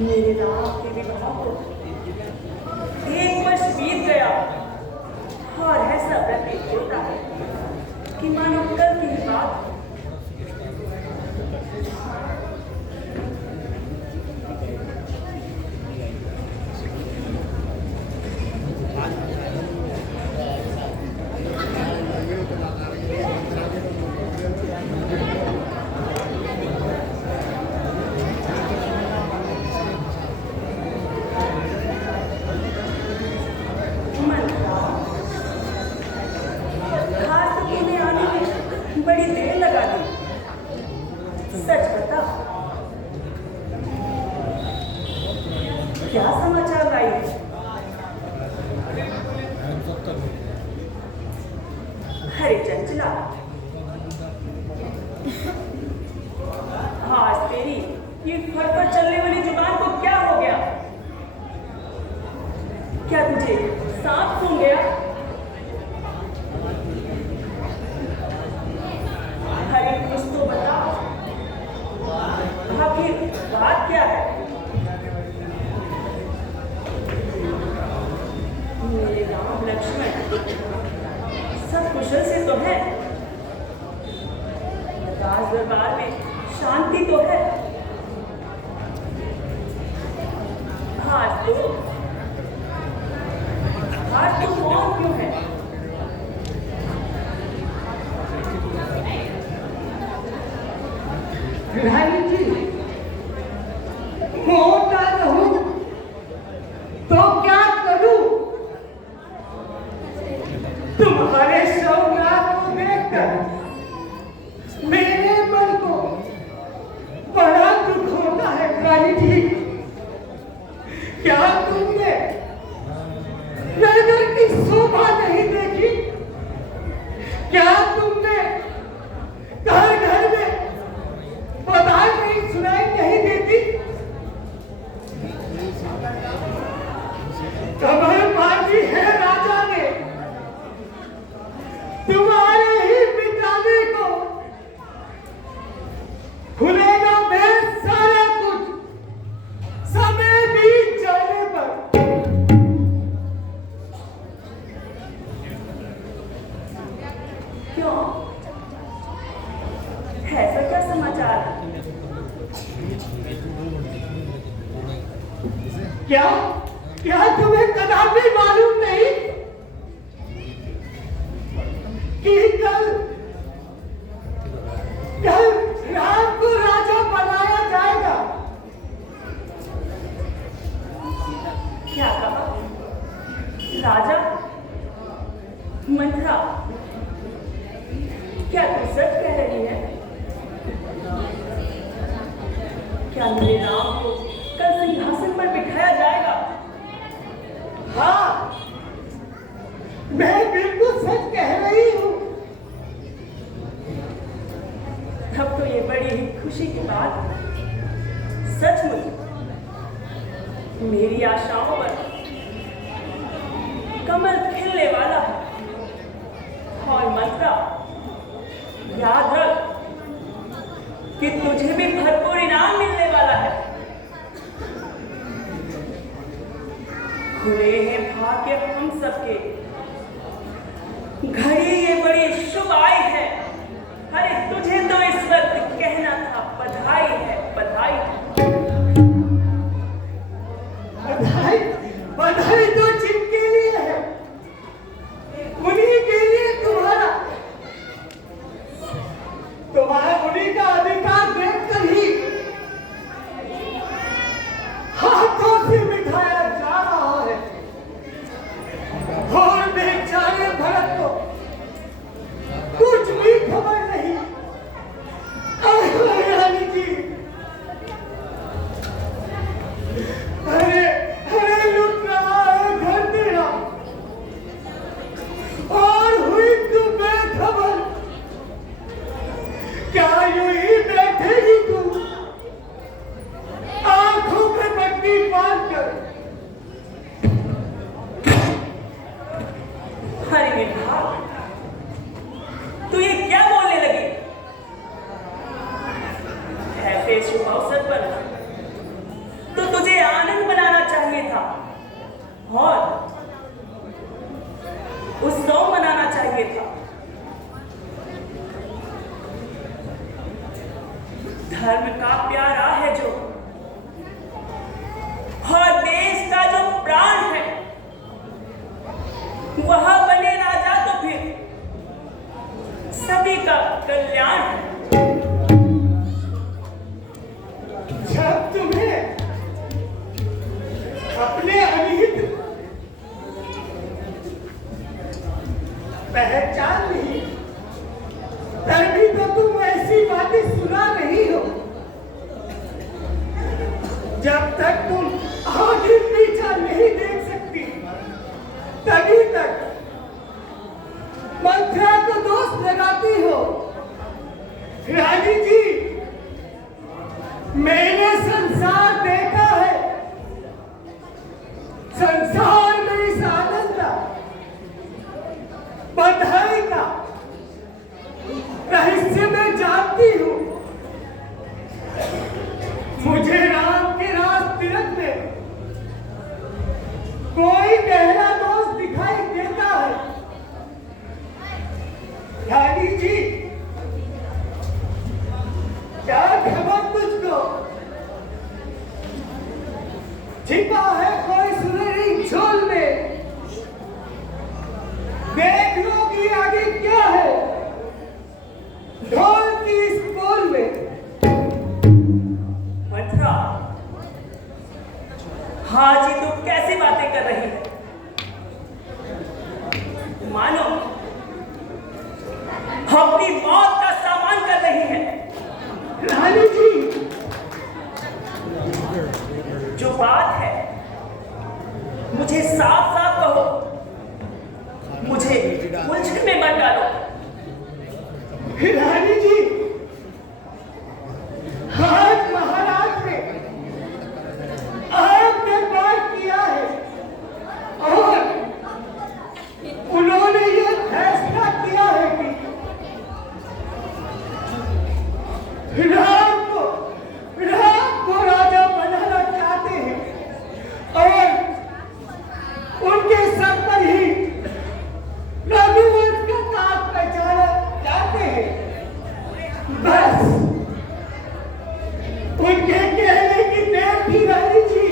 मेरे राम के विवाह को 1 वर्ष बीत गया और ऐसा प्रतीत होता है कि मानो कल की बात। बड़ी देर लगा दी। सच बता, क्या समाचार लाई है? अरे चंचला, आज तेरी ये फटफट चलने वाली जुबान को क्या हो गया? क्या तुझे सांप सूंघ गया? अरे कुछ तो बता, आखिर बात क्या है? मेरे राम लक्ष्मण सब कुशल से तो है, राज दरबार में शांति तो है। आज तो मौन क्यों है? रानी जी, होता रहूं तो क्या करूं? तुम्हारे सौगात को देखकर मेरे मन को बड़ा दुख होता है। रानी जी, क्या तुमने नगर की शोभा नहीं देखी? क्या तुमने घर घर में बधाई नहीं सुनाई नहीं देती? कमलबाजी है राजा ने तुम्हारे ही बिताने को खुलेगा मैं सारा कुछ समय बीत जाने पर। क्यों? ऐसा क्या समाचार? क्या क्या तुम्हें कदापि मालूम नहीं कि कल राम को राजा बनाया जाएगा? क्या कहा? राजा? मंत्रा, क्या तू सच कह रही है? क्या मेरे राम को कल सिंहासन पर बिठाया जाएगा? हाँ, मैं बिल्कुल सच कह रही हूँ। तब तो ये बड़ी ही खुशी की बात। सचमुच मेरी आशाओं पर कमल खिलने वाला है। और मंत्रा, याद रख कि तुझे भी भरपूर इनाम मिलने वाला है। खुले हैं भाग्य हम सबके, घड़ी ये बड़ी शुभ आई है। अरे तुझे तो इस वक्त कहना था बधाई है, बधाई। बधाई बधाई तो जिनके लिए है उन्हीं के लिए तुम्हारा उन्हीं का अधिकार देखकर ही हाथों से मिठाया जा रहा है। और बेचारे भरत को कुछ भी खबर नहीं। अरे रानी जी, अरे लुट रहा है घर तेरा और हुई तू बेखबर। क्या यूं ही बैठेगी तू आंखों पे पट्टी बांध कर? अरे मेघा, तू ये क्या बोलने लगी? ऐसे शुभ अवसर पर तो तुझे धर्म का प्यारा है जो, और देश का जो प्राण है, वह बने राजा तो फिर सभी का कल्याण है। जब तुम्हें अपने अनिहित पहचान नहीं, तभी तो तुम ऐसी बातें सुना रही हो। जब तक तुम आगे पीछा नहीं देख सकती, तभी तक मंत्रा को दोष लगाती हो। रानी जी, मैंने संसार देखा है। संसार में इस आनंद का, बधाई का रहस्य मैं जानती हूँ। मुझे राम के रास तिलक में कोई गहरा दोष दिखाई देता है। रानी जी, क्या खबर तुझको? छिपा है कोई सुनहरी झोल में, देख लो कि आगे क्या है ढोल की इस बोल में। मंत्रा, हाँ जी, तुम कैसी बातें कर रही है? मानो अपनी मौत का सामान कर रही है। रानी जी, जो बात है मुझे साफ साफ कहो, मुझे उलझन में मत डालो। रानी जी, आज महाराज ने आपने बात किया है और उन्होंने ये फैसला किया है कि राम को राजा बनाना चाहते हैं और उनके सर पर ही रघुवंश का ताज पहचाना चाहते हैं। बस उनके कहने की देर थी रानी जी,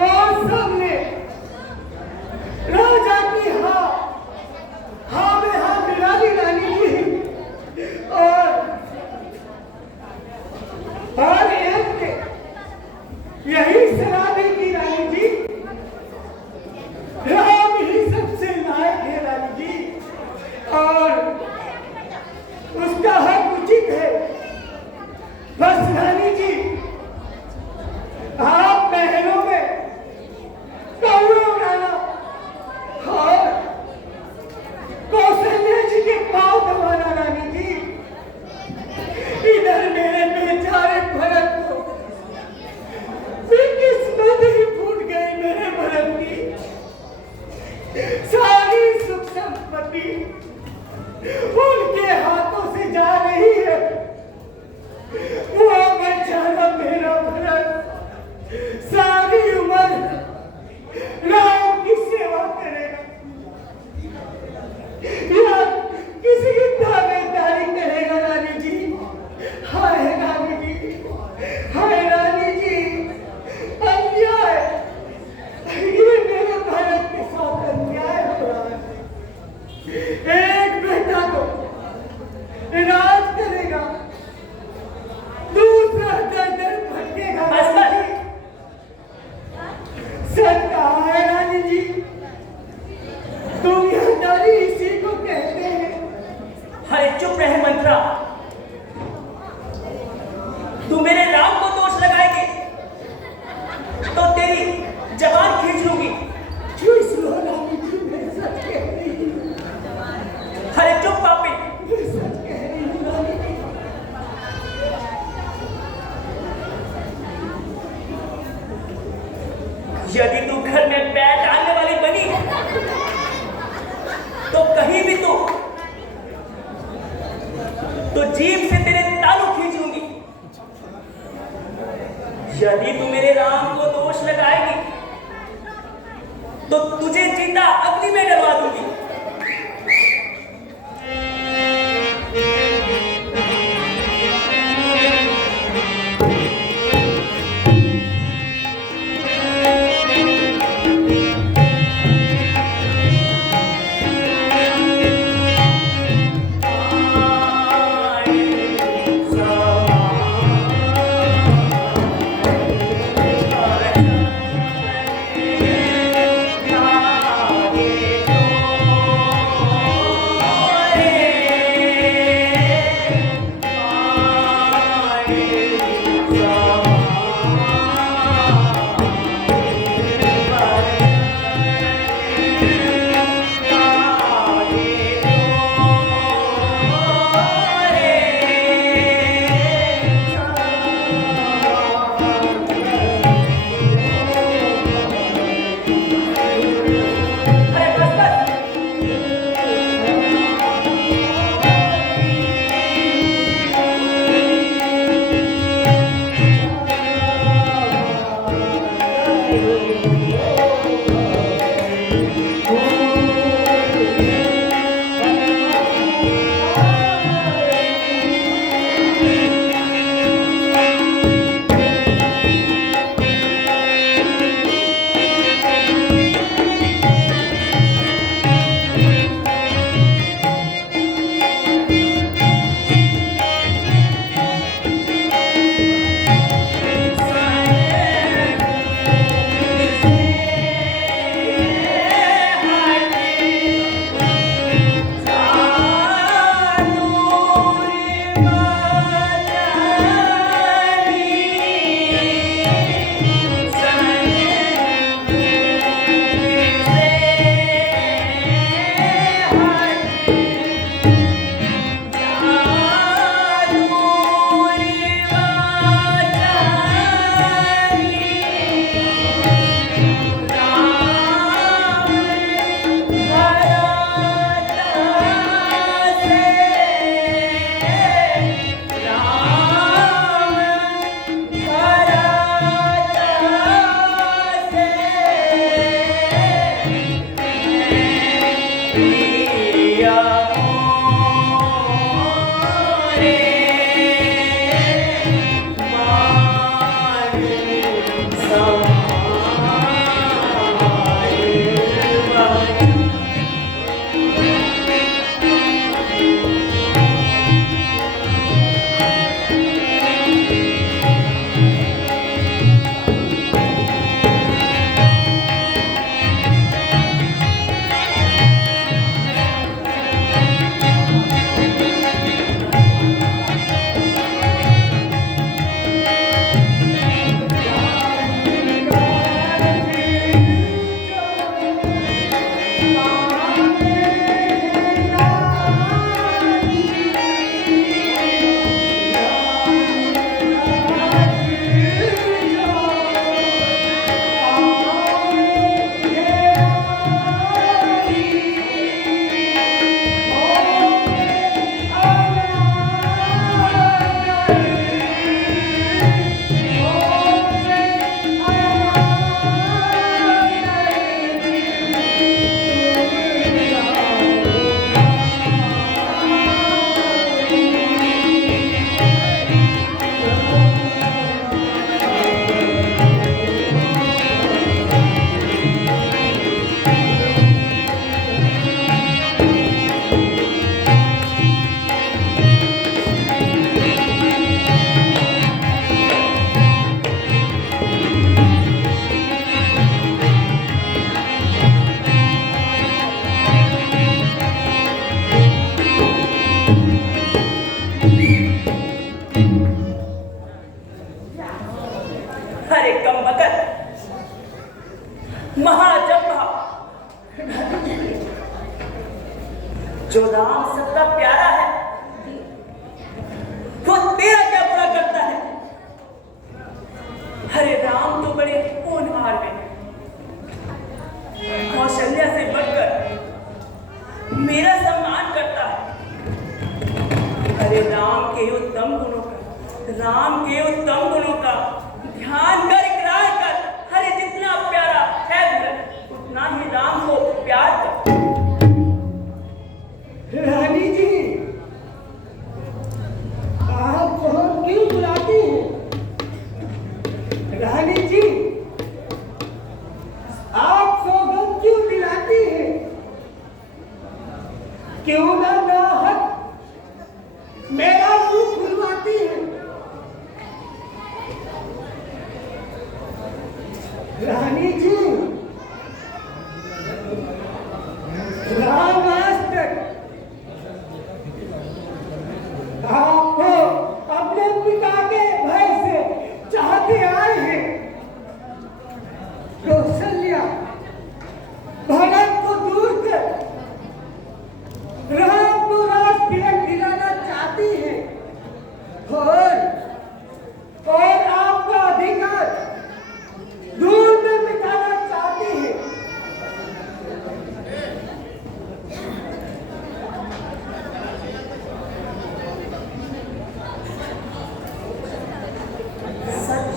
और सबने राजा की हाँ में हाँ मिला दी रानी जी। और एक ने यही सलाह दी कि रानी जी, राम ही सबसे लायक है रानी जी, और उसका हक उचित है। बस रानी जी, आप महलों में कौवे उड़ाना और कौशल्या जी के पांव दबाना रानी जी। इधर मेरे बेचारे भरत को किस्मत ही फूट गई। मेरे भरत की सारी सुख संपत्ति उनके हाथों से जा रही है। वो बेचारा मेरा भरत सारी उम्र राम की सेवा करेगा या किसी की दावेदारी करेगा रानी जी। हाय रानी जी, हाय रानी जी, अन्याय, ये मेरे भरत के साथ अन्याय हो रहा है। एक बेटा तो राज करेगा, दूसरा दर दर भटकेगा। रानी जी, सच कहा है रानी जी, दुनियादारी इसी को कहते हैं। अरे चुप रहे मंत्रा, तू मेरे राम को दोष लगाएगी तो तेरी जबान खींच लूंगी। चुप लो रानी जी, मैं सच कह रही हूँ। अरे चुप पापी, मैं सच कह रही हूँ रानी जी। यदि तू घर में पैर डालने वाली बनी तो कहीं भी तो जीभ से तेरे तालू खींच लूंगी। यदि तू मेरे राम को दोष लगाएगी तो तुझे जीता अग्नि में डलवा दूंगी। अरे राम के उत्तम गुणों का ध्यान कर, इकरार कर। अरे जितना प्यारा है उतना ही राम को प्यार कर। रानी जी, आप बहुत क्यों बुलाती हैं? रानी जी, आप सौगंध क्यों दिलाती हैं? क्यों ना हक मेरा मुंह खुलवाती है? रानी जी, राम आज तक आपको अपने पिता के भय से चाहते आए हैं। कौशल्या भरत को दूर कर राम को राज तिलक दिलाना चाहती है और आपका अधिकार दूर में मिटाना चाहती है। सच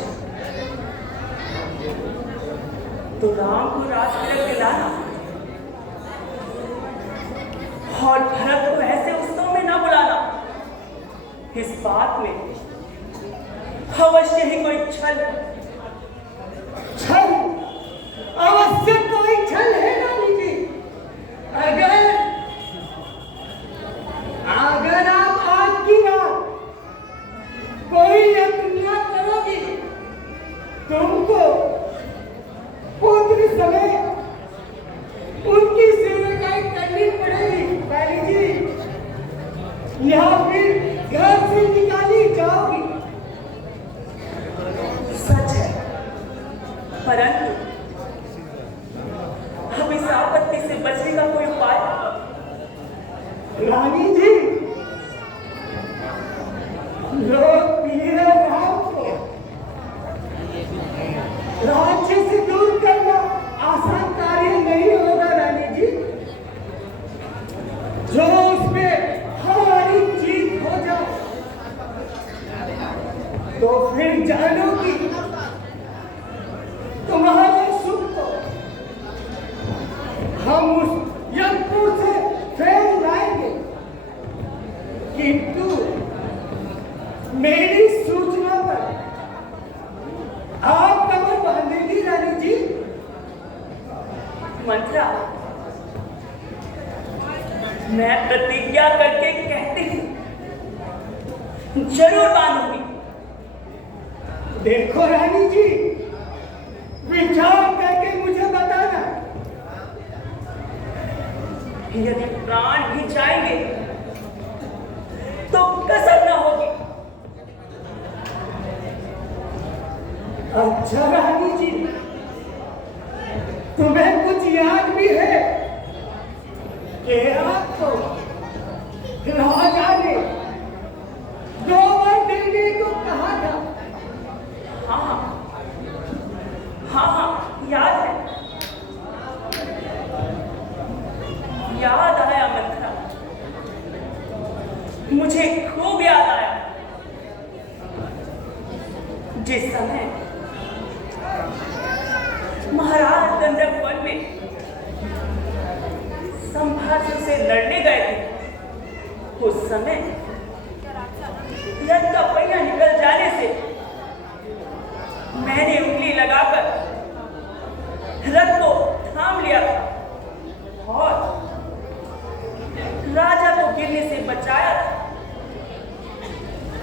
तो राम को राज तिलक दिलाना और भरत को ऐसे उत्सव में ना बुलाना, इस बात में अवश्य ही कोई छल अवश्य कोई छल है रानी जी। अगर आप आज की रात कोई यत्न न करोगी, तुमको पुत्र समेत उनकी सेवकाई करनी पड़ेगी रानी जी, या फिर घर से निकाली जाओगी। सच है, परंतु अब इस आपत्ति से बचने का कोई उपाय? रानी जी, लोग प्रिय राम को राज्य से दूर करना आसान कार्य नहीं होगा रानी जी। जो उसमें हमारी जीत हो जाए तो फिर जानो कि तुम्हारे सुख को हम उस यज्ञ से फेर लाएंगे, किंतु मेरी सूचना पर आप कमर बांधेगी रानी जी। मंत्रा, मैं प्रतिज्ञा करके कहती हूँ, जरूर बांधूंगी। देखो रानी जी, विचार करके मुझे बताना। यदि प्राण भी जाएंगे तो कसर न होगी। अच्छा रानी जी, तुम्हें कुछ याद भी है कि आपको राजा ने 2 बार देने को कहा था? हाँ, याद है। याद आया मंत्रा, मुझे खूब याद आया। जिस समय महाराज दंडक वन में संभासु से लड़ने गए थे, उस समय रथ का पहिया निकल जाने से मैंने उंगली लगाकर रथ को थाम लिया था और राजा को गिरने से बचाया था।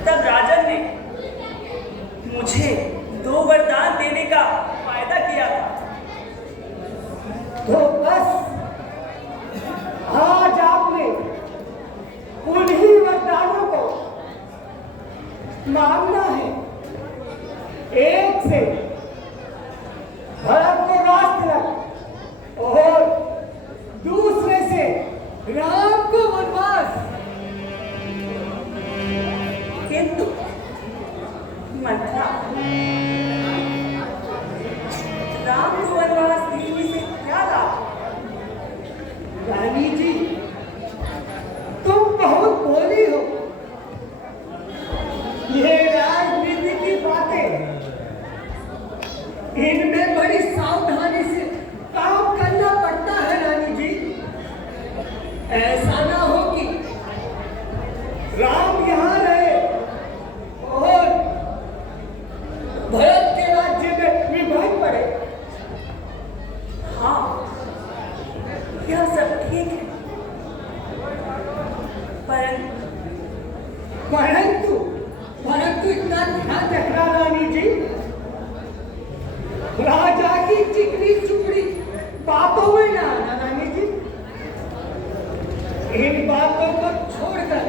तब राजन ने मुझे 2 वरदान देने का वायदा किया था। तो बस आज आपने उन्हीं वरदानों को मांगना है। एक से भरत को राज तिलक और दूसरे से राम को वनवास। किंतु मंत्रा, राम को वनवास देने से क्या लाभ? रानी जी, तुम बहुत भोली हो। राम यहाँ रहे और भरत के राज्य में विभाग पड़े। हाँ, यह सब ठीक है, परंतु इतना ध्यान रखना रानी जी, राजा की चिकनी चुपड़ी बातों में ना आना रानी जी। इन बातों को छोड़कर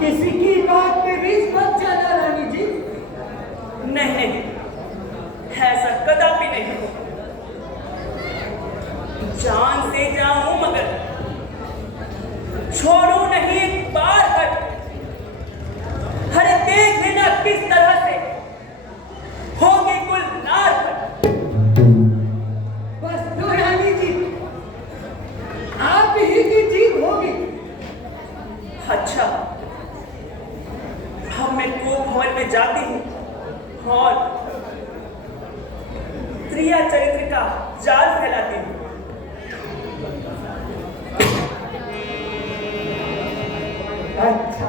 किसी की बात में बीच मत जाना रानी जी। नहीं, ऐसा कदापि नहीं हो। जान से जाऊं मगर छोड़ू नहीं एक बार तक। अरे देख लेना किस तरह से होगी कुल नार पर। बस तो रानी जी, आप ही की जीत होगी। अच्छा, अब मैं कोप भवन में जाती हूँ और त्रिया चरित्र का जाल फैलाती हूँ। अच्छा